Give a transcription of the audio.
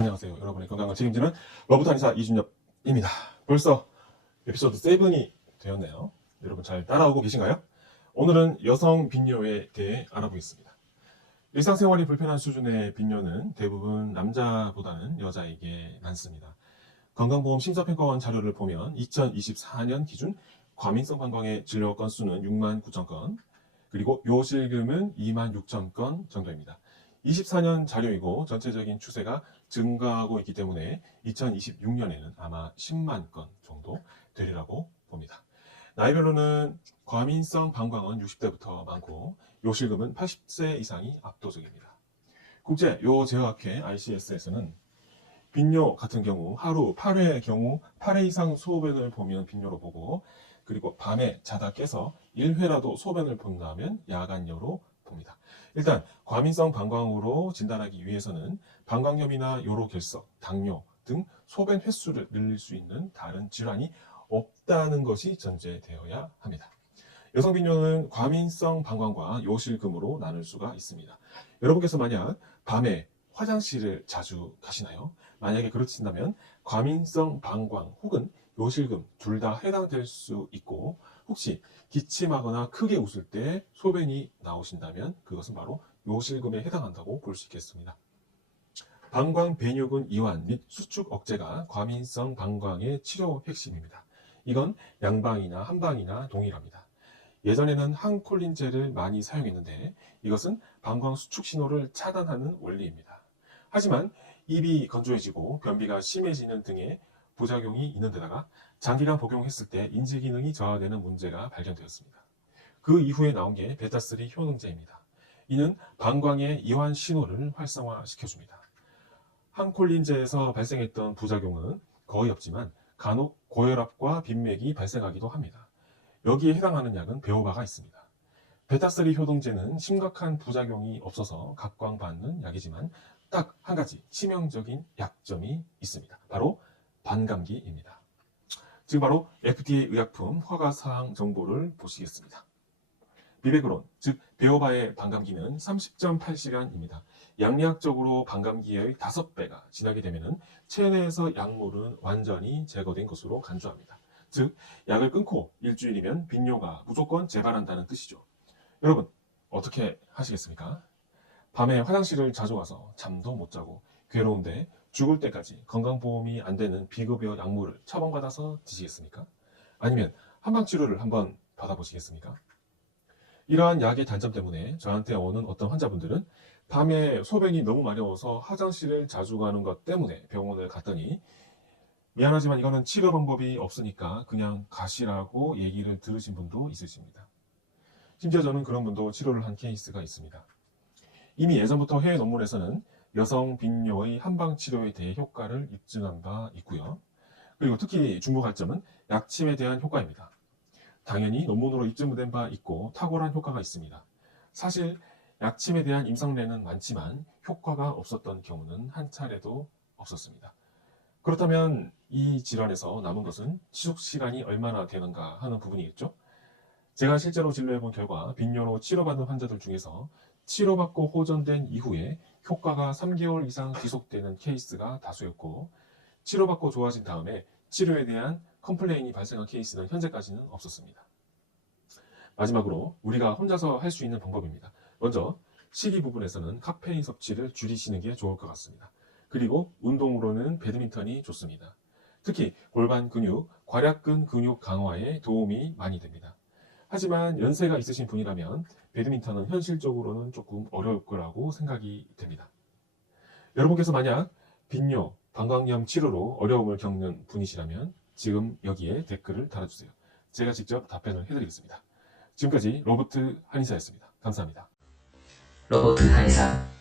안녕하세요. 여러분의 건강을 책임지는 러브트 한의사 이준엽입니다. 벌써 에피소드 7이 되었네요. 여러분 잘 따라오고 계신가요? 오늘은 여성 빈뇨에 대해 알아보겠습니다. 일상생활이 불편한 수준의 빈뇨는 대부분 남자보다는 여자에게 많습니다. 건강보험 심사평가원 자료를 보면 2024년 기준 과민성 방광의 진료 건수는 6만 9천 건, 그리고 요실금은 2만 6천 건 정도입니다. 24년 자료이고 전체적인 추세가 증가하고 있기 때문에 2026년에는 아마 10만 건 정도 되리라고 봅니다. 나이별로는 과민성 방광은 60대부터 많고 요실금은 80세 이상이 압도적입니다. 국제요제의학회 ICS에서는 빈뇨 같은 경우 하루 8회 경우 8회 이상 소변을 보면 빈뇨로 보고, 그리고 밤에 자다 깨서 1회라도 소변을 본다면 야간뇨로 봅니다. 일단 과민성 방광으로 진단하기 위해서는 방광염이나 요로결석, 당뇨 등 소변 횟수를 늘릴 수 있는 다른 질환이 없다는 것이 전제되어야 합니다. 여성 빈뇨는 과민성 방광과 요실금으로 나눌 수가 있습니다. 여러분께서 만약 밤에 화장실을 자주 가시나요? 만약에 그렇신다면 과민성 방광 혹은 요실금 둘 다 해당될 수 있고, 혹시 기침하거나 크게 웃을 때 소변이 나오신다면 그것은 바로 요실금에 해당한다고 볼 수 있겠습니다. 방광 배뇨근 이완 및 수축 억제가 과민성 방광의 치료 핵심입니다. 이건 양방이나 한방이나 동일합니다. 예전에는 항콜린제를 많이 사용했는데 이것은 방광 수축 신호를 차단하는 원리입니다. 하지만 입이 건조해지고 변비가 심해지는 등의 부작용이 있는 데다가 장기간 복용했을 때 인지 기능이 저하되는 문제가 발견되었습니다. 그 이후에 나온 게 베타3 효능제입니다. 이는 방광의 이완 신호를 활성화시켜줍니다. 항콜린제에서 발생했던 부작용은 거의 없지만 간혹 고혈압과 빈맥이 발생하기도 합니다. 여기에 해당하는 약은 베오바가 있습니다. 베타3 효동제는 심각한 부작용이 없어서 각광받는 약이지만 딱 한 가지 치명적인 약점이 있습니다. 바로 반감기입니다. 지금 바로 FDA 의약품 허가사항 정보를 보시겠습니다. 비베그론, 즉 베오바의 반감기는 30.8시간입니다. 양리학적으로 반감기의 5배가 지나게 되면 체내에서 약물은 완전히 제거된 것으로 간주합니다. 즉 약을 끊고 일주일이면 빈뇨가 무조건 재발한다는 뜻이죠. 여러분 어떻게 하시겠습니까? 밤에 화장실을 자주 가서 잠도 못 자고 괴로운데 죽을 때까지 건강보험이 안 되는 비급여 약물을 처방받아서 드시겠습니까? 아니면 한방치료를 한번 받아보시겠습니까? 이러한 약의 단점 때문에 저한테 오는 어떤 환자분들은 밤에 소변이 너무 마려워서 화장실을 자주 가는 것 때문에 병원을 갔더니 미안하지만 이거는 치료 방법이 없으니까 그냥 가시라고 얘기를 들으신 분도 있으십니다. 심지어 저는 그런 분도 치료를 한 케이스가 있습니다. 이미 예전부터 해외 논문에서는 여성 빈뇨의 한방 치료에 대해 효과를 입증한 바 있고요. 그리고 특히 주목할 점은 약침에 대한 효과입니다. 당연히 논문으로 입증된 바 있고 탁월한 효과가 있습니다. 사실 약침에 대한 임상례는 많지만 효과가 없었던 경우는 한 차례도 없었습니다. 그렇다면 이 질환에서 남은 것은 지속 시간이 얼마나 되는가 하는 부분이겠죠. 제가 실제로 진료해본 결과 빈뇨로 치료받는 환자들 중에서 치료받고 호전된 이후에 효과가 3개월 이상 지속되는 케이스가 다수였고, 치료받고 좋아진 다음에 치료에 대한 컴플레인이 발생한 케이스는 현재까지는 없었습니다. 마지막으로 우리가 혼자서 할 수 있는 방법입니다. 먼저 식이 부분에서는 카페인 섭취를 줄이시는 게 좋을 것 같습니다. 그리고 운동으로는 배드민턴이 좋습니다. 특히 골반 근육, 괄약근 근육 강화에 도움이 많이 됩니다. 하지만 연세가 있으신 분이라면 배드민턴은 현실적으로는 조금 어려울 거라고 생각이 됩니다. 여러분께서 만약 빈뇨, 방광염 치료로 어려움을 겪는 분이시라면 지금 여기에 댓글을 달아주세요. 제가 직접 답변을 해드리겠습니다. 지금까지 로버트 한의사였습니다. 감사합니다. 로버트 한의사